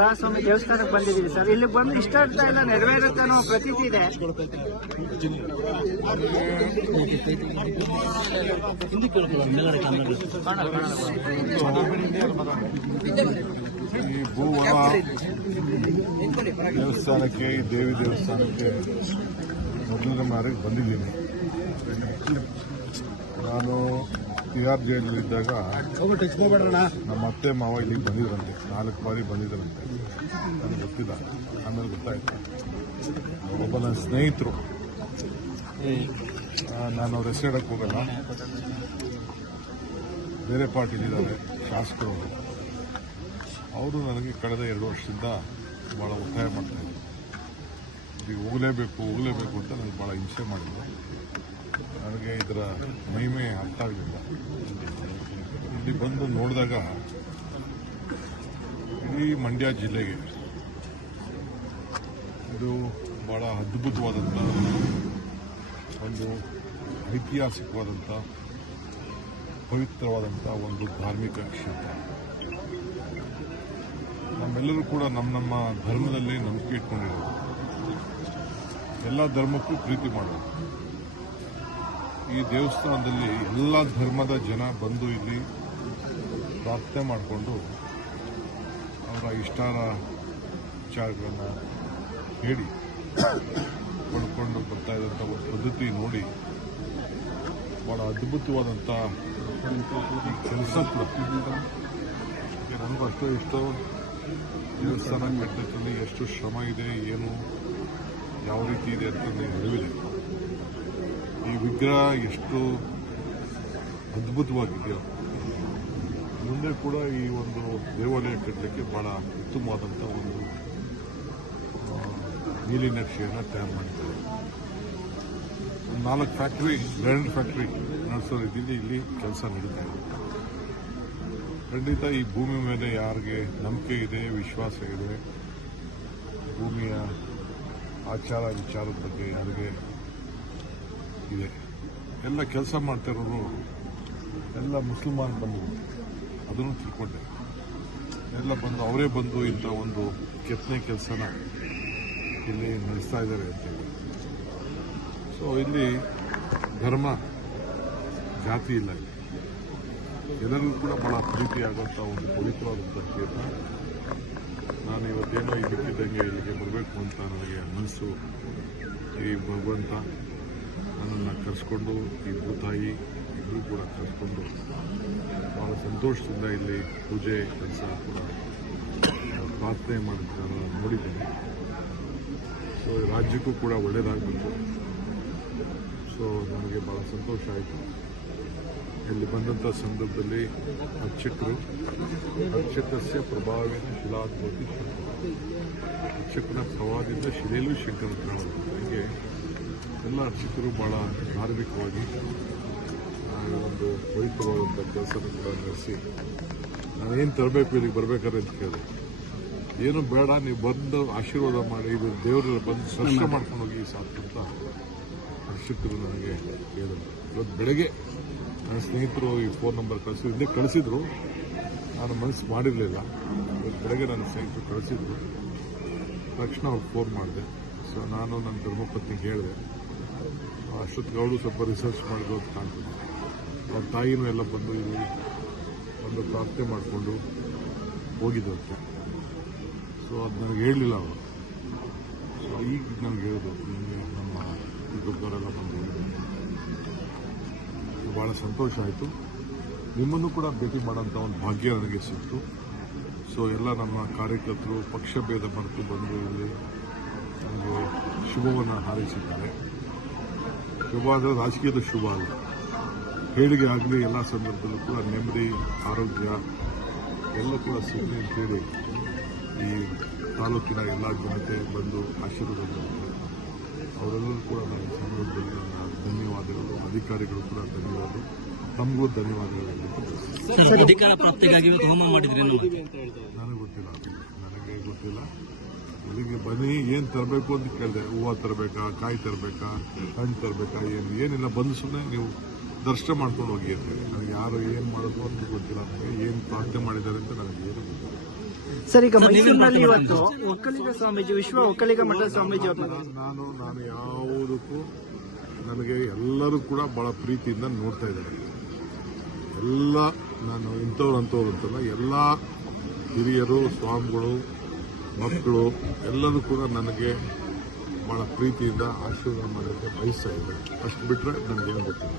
ವರಸ್ವಾಮಿ ದೇವಸ್ಥಾನಕ್ಕೆ ಬಂದಿದ್ದೀವಿ ಸರ್. ಇಲ್ಲಿ ಬಂದು ಇಷ್ಟ ಎಲ್ಲ ನೆರವೇರುತ್ತೆ ಅನ್ನೋ ಪ್ರತೀತಿ ಇದೆ. ಈ ದೇವಸ್ಥಾನಕ್ಕೆ, ದೇವಿ ದೇವಸ್ಥಾನಕ್ಕೆ ಮೊದಲನೇ ಮಾರಿಗೆ ಬಂದಿದ್ದೀನಿ. ನಾನು ತಿಹಾರ್ ಜೈಲಲ್ಲಿದ್ದಾಗ ನಮ್ಮ ಅತ್ತೆ ಮಾವ ಇಲ್ಲಿಗೆ ಬಂದಿದ್ರಂತೆ. ನಾಲ್ಕು ಬಾರಿ ಬಂದಿದ್ರಂತೆ. ನನಗೆ ಗೊತ್ತಿಲ್ಲ. ಆಮೇಲೆ ಗೊತ್ತಾಯ್ತು. ಒಬ್ಬ ನನ್ನ ಸ್ನೇಹಿತರು. ನಾನು ಅವ್ರ ಹೆಸರು ಹೇಳಕ್ಕೆ ಹೋಗಲ್ಲ. ಬೇರೆ ಪಾರ್ಟಿಲಿದ್ದಾರೆ ಶಾಸಕರು ಅವರು. ನನಗೆ ಕಳೆದ ಎರಡು ವರ್ಷದಿಂದ ಭಾಳ ಒತ್ತಾಯ ಮಾಡ್ತಾರೆ ಈಗ ಹೋಗಲೇಬೇಕು ಹೋಗಲೇಬೇಕು ಅಂತ ನನಗೆ ಭಾಳ ಹಿಂಸೆ ಮಾಡಿದ್ರು. ನನಗೆ ಇದರ ಮಹಿಮೆ ಅರ್ಥ ಆಗಲಿಲ್ಲ. ಇಲ್ಲಿ ಬಂದು ನೋಡಿದಾಗ ಇಡೀ ಮಂಡ್ಯ ಜಿಲ್ಲೆಗೆ ಇದು ಭಾಳ ಅದ್ಭುತವಾದಂಥ ಒಂದು ಐತಿಹಾಸಿಕವಾದಂಥ ಪವಿತ್ರವಾದಂಥ ಒಂದು ಧಾರ್ಮಿಕ ಕ್ಷೇತ್ರ. ನಮ್ಮೆಲ್ಲರೂ ಕೂಡ ನಮ್ಮ ನಮ್ಮ ಧರ್ಮದಲ್ಲಿ ನಂಬಿಕೆ ಇಟ್ಕೊಂಡಿರೋದು. ಎಲ್ಲ ಧರ್ಮಕ್ಕೂ ಪ್ರೀತಿ ಮಾಡೋದು. ಈ ದೇವಸ್ಥಾನದಲ್ಲಿ ಎಲ್ಲ ಧರ್ಮದ ಜನ ಬಂದು ಇಲ್ಲಿ ಪ್ರಾರ್ಥನೆ ಮಾಡಿಕೊಂಡು ಅವರ ಇಷ್ಟಾರ ವಿಚಾರಗಳನ್ನು ಹೇಳಿ ಪಡ್ಕೊಂಡು ಬರ್ತಾ ಇದ್ದಂಥ ಒಂದು ಪದ್ಧತಿ ನೋಡಿ ಬಹಳ ಅದ್ಭುತವಾದಂಥ ಕೆಲಸ ನನಗೂ ಅಷ್ಟೋ ಎಷ್ಟೋ ದೇವಸ್ಥಾನ ಕಟ್ಟಡದಲ್ಲಿ ಎಷ್ಟು ಶ್ರಮ ಇದೆ, ಏನು ಯಾವ ರೀತಿ ಇದೆ ಅಂತ ಅರಿವಿದೆ ಈ ವಿಗ್ರಹ ಎಷ್ಟು ಅದ್ಭುತವಾಗಿದೆಯೋ. ಮುಂದೆ ಕೂಡ ಈ ಒಂದು ದೇವಾಲಯ ಕಟ್ಟಲಿಕ್ಕೆ ಬಹಳ ಉತ್ತಮವಾದಂಥ ಒಂದು ಆ, ನೀಲಿ ನಕ್ಷೆಯನ್ನು ತಯಾರು ಮಾಡಿದ್ದಾರೆ. ಒಂದು ನಾಲ್ಕು ಫ್ಯಾಕ್ಟ್ರಿ ಗ್ರ್ಯಾಂಡ್ ಫ್ಯಾಕ್ಟ್ರಿ ನಡೆಸೋ ರೀತಿಯಲ್ಲಿ ಇಲ್ಲಿ ಕೆಲಸ ನಡೀತಾ ಇದೆ. ಖಂಡಿತ ಈ ಭೂಮಿ ಮೇಲೆ ಯಾರಿಗೆ ನಂಬಿಕೆ ಇದೆ ವಿಶ್ವಾಸ ಇದೆ ಭೂಮಿಯ ಆಚಾರ ವಿಚಾರದ ಬಗ್ಗೆ ಯಾರಿಗೆ ಇದೆ. ಎಲ್ಲ ಕೆಲಸ ಮಾಡ್ತಿರೋರು ಎಲ್ಲ ಮುಸಲ್ಮಾನ್ ಬಂದು ಅದನ್ನು ತಿಳ್ಕೊಂಡೆ. ಎಲ್ಲ ಬಂದು, ಅವರೇ ಬಂದು ಇಂಥ ಒಂದು ಕೆತ್ತನೆ ಕೆಲಸನ ಇಲ್ಲಿ ನಡೆಸ್ತಾ ಇದ್ದಾರೆ ಅಂತೇಳಿ ಸೊ ಇಲ್ಲಿ ಧರ್ಮ ಜಾತಿ ಇಲ್ಲ ಎಲ್ಲರಿಗೂ ಕೂಡ ಬಹಳ ಪ್ರೀತಿಯಾಗುವಂಥ ಒಂದು ಪವಿತ್ರವಾದಂಥ ಕ್ಷೇತ್ರ. ನಾನು ಇವತ್ತೇನೋ ಈ ಬಿಟ್ಟಿದ್ದಂಗೆ ಇಲ್ಲಿಗೆ ಬರಬೇಕು ಅಂತ ನನಗೆ ಮನಸ್ಸು ಈ ಭಗವಂತ ನನ್ನನ್ನು ಕರೆಸ್ಕೊಂಡು ಇಬ್ಬರು ತಾಯಿ ಇಬ್ಬರು ಕೂಡ ಕರೆಸ್ಕೊಂಡು ಬಹಳ ಸಂತೋಷದಿಂದ ಇಲ್ಲಿ ಪೂಜೆ ಕೆಲಸ ಕೂಡ ಪ್ರಾರ್ಥನೆ ಮಾಡಿದ್ದಾರೆ ನೋಡಿದ್ದೀನಿ. ಸೊ ರಾಜ್ಯಕ್ಕೂ ಕೂಡ ಒಳ್ಳೆಯದಾಗಬೇಕು ಸೊ ನನಗೆ ಬಹಳ ಸಂತೋಷ ಆಯಿತು. ಇಲ್ಲಿ ಬಂದಂಥ ಸಂದರ್ಭದಲ್ಲಿ ಅರ್ಚಕರು, ಅರ್ಚಕಸ್ಯ ಪ್ರಭಾವಿನ ಶಿಲಾತ್ಮತಿ ಅರ್ಚಕನ ಪ್ರಭಾವದಿಂದ ಶಿಲೆಯಲ್ಲೂ ಶಂಕರ ಕಾಣೋದು ಹೀಗೆ ಎಲ್ಲ ಅರ್ಚಕರು ಬಹಳ ಧಾರ್ಮಿಕವಾಗಿ ಒಂದು ಪವಿತ್ರವಾದಂಥ ಕೆಲಸ ಕೂಡ ನಡೆಸಿ ನಾನೇನು ತರಬೇಕು ಇಲ್ಲಿಗೆ ಬರ್ಬೇಕಾದ್ರೆ ಅಂತ ಕೇಳಿದೆ. ಏನು ಬೇಡ ನೀವು ಬಂದು ಆಶೀರ್ವಾದ ಮಾಡಿ ಇದು ದೇವರ ಬಂದು ಸ್ವಚ್ಛ ಮಾಡ್ಕೊಂಡು ಹೋಗಿ ಸಾಕು ಅಂತ ಅರ್ಚಕರು ನನಗೆ ಹೇಳಿದ್ರು. ಇವತ್ತು ಬೆಳಗ್ಗೆ ನನ್ನ ಸ್ನೇಹಿತರು ಈ ಫೋನ್ ನಂಬರ್ ಕಳಿಸಿ ಹಿಂದೆ ಕಳಿಸಿದ್ರು. ನಾನು ಮನಸ್ಸು ಮಾಡಿರಲಿಲ್ಲ. ಇವತ್ತು ಬೆಳಗ್ಗೆ ನನ್ನ ಸ್ನೇಹಿತರು ಕಳಿಸಿದ್ರು. ತಕ್ಷಣ ಅವ್ರಿಗೆ ಫೋನ್ ಮಾಡಿದೆ. ಸೊ ನಾನು ನನ್ನ ಧರ್ಮಪತ್ನಿಗೆ ಹೇಳಿದೆ. ಅಷ್ಟೊತ್ತಿಗೆ ಅವಳು ಸ್ವಲ್ಪ ರಿಸರ್ಚ್ ಮಾಡಿದ್ರು ಅಂತ ಕಾಣ್ತದೆ. ಅವ್ರ ತಾಯಿನೂ ಎಲ್ಲ ಬಂದು ಇಲ್ಲಿ ಒಂದು ಪ್ರಾರ್ಥನೆ ಮಾಡಿಕೊಂಡು ಹೋಗಿದ್ದಂತೆ ಸೊ ಅದು ನನಗೆ ಹೇಳಲಿಲ್ಲ ಅವರು. ಸೊ ಈಗ ನನಗೆ ಹೇಳಿದ್ರು ನಿಮಗೆ ನಮ್ಮ ಗೊಬ್ಬರೆಲ್ಲ ಬಂದು ಭಾಳ ಸಂತೋಷ ಆಯಿತು. ನಿಮ್ಮನ್ನು ಕೂಡ ಭೇಟಿ ಮಾಡೋಂಥ ಒಂದು ಭಾಗ್ಯ ನನಗೆ ಸಿಕ್ತು. ಸೊ ಎಲ್ಲ ನಮ್ಮ ಕಾರ್ಯಕರ್ತರು ಪಕ್ಷ ಭೇದ ಮರೆತು ಬಂದು ಇಲ್ಲಿ ಶುಭವನ್ನು ಹಾರೈಸಿದ್ದಾರೆ. ಶುಭ ಅಂದರೆ ರಾಜಕೀಯದ ಶುಭ ಅಲ್ಲ ಹೇಳಿಕೆ ಆಗಲಿ ಎಲ್ಲ ಸಂದರ್ಭದಲ್ಲೂ ಕೂಡ ನೆಮ್ಮದಿ ಆರೋಗ್ಯ ಎಲ್ಲ ಕೂಡ ಸಿಗಲಿ ಅಂತೇಳಿ ಈ ತಾಲೂಕಿನ ಎಲ್ಲ ಜನತೆ ಬಂದು ಆಶೀರ್ವಾದ ಅವರೆಲ್ಲರೂ ಕೂಡ ನನ್ನ ಸಂದರ್ಭದಲ್ಲಿ ನನ್ನ ಧನ್ಯವಾದಗಳು ಅಧಿಕಾರಿಗಳು ಕೂಡ ಧನ್ಯವಾದ ತಮಗೂ ಧನ್ಯವಾದಗಳು. ನನಗೆ ಗೊತ್ತಿಲ್ಲ ನನಗೆ ಗೊತ್ತಿಲ್ಲ. ಇಲ್ಲಿಗೆ ಬನ್ನಿ ಏನು ತರಬೇಕು ಅಂತ ಕೇಳಿದೆ. ಹೂವು ತರಬೇಕಾ ಕಾಯಿ ತರಬೇಕಾ ಹಣ್ಣು ತರಬೇಕಾ ಏನು ಏನಿಲ್ಲ ಬಂದು ಸುಮ್ಮನೆ ನೀವು ದರ್ಶನ ಮಾಡ್ಕೊಂಡು ಹೋಗಿ ಅಂತ ಹೇಳಿ. ನನಗೆ ಯಾರು ಏನು ಮಾಡೋದು ಅಂತ ಗೊತ್ತಿಲ್ಲ ನನಗೆ ಏನು ಪ್ರಾರ್ಥನೆ ಮಾಡಿದ್ದಾರೆ ಅಂತ ನನಗೆ ಏನು ಗೊತ್ತಿಲ್ಲ. ಸರ್ ಈಗ ಮೈಸೂರಿನಲ್ಲಿ ಇವತ್ತು ಒಕ್ಕಲಿಗ ಸ್ವಾಮೀಜಿ ವಿಶ್ವ ಒಕ್ಕಲಿಗ ಮಠ ಸ್ವಾಮೀಜಿ ನಾನು ನಾನು ಯಾವುದಕ್ಕೂ ನನಗೆ ಎಲ್ಲರೂ ಕೂಡ ಬಹಳ ಪ್ರೀತಿಯಿಂದ ನೋಡ್ತಾ ಇದ್ದಾರೆ. ಎಲ್ಲ ನಾನು ಇಂಥವ್ರು ಅಂತವ್ರು ಅಂತಲ್ಲ ಎಲ್ಲ ಹಿರಿಯರು ಸ್ವಾಮಿಗಳು ಮಕ್ಕಳು ಎಲ್ಲರೂ ಕೂಡ ನನಗೆ ಬಹಳ ಪ್ರೀತಿಯಿಂದ ಆಶೀರ್ವಾದ ಮಾಡೋಕ್ಕೆ ಬಯಸ್ತಾ ಇದ್ದಾರೆ. ಅಷ್ಟು ಬಿಟ್ಟರೆ ನನಗೇನು ಗೊತ್ತಿಲ್ಲ.